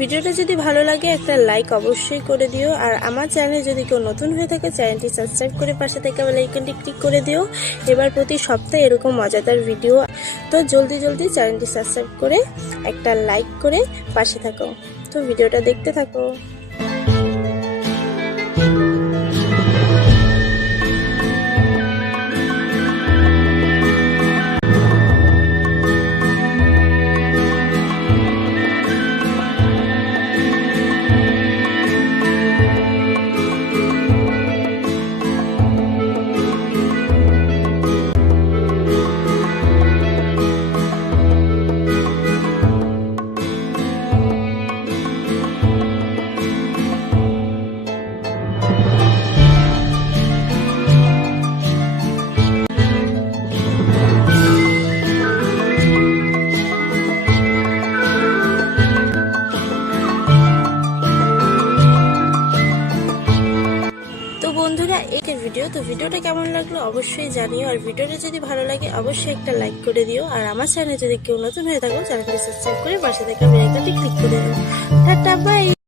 ভিডিওটা যদি ভালো লাগে একটা লাইক অবশ্যই করে দিও। আর আমার চ্যানেলে যদি কেউ নতুন হয়ে থাকে চ্যানেলটি সাবস্ক্রাইব করে পাশে থাকা বেল আইকনটি ক্লিক করে দিও। এবার প্রতি সপ্তাহে এরকম মজাদার ভিডিও, তো জলদি চ্যানেলটি সাবস্ক্রাইব করে একটা লাইক করে পাশে থাকো। তো ভিডিওটা দেখতে থাকো। বন্ধুরা, এই ভিডিওটা কেমন লাগলো অবশ্যই জানিও। আর ভিডিওটা যদি ভালো লাগে অবশ্যই একটা লাইক করে দিও। আর আমার চ্যানেলে যদি কেউ নতুন হয়ে থাকো চ্যানেলটি সাবস্ক্রাইব করে পাশে থাকা বেল আইকনটি ক্লিক করে দিও। টাটা, বাই।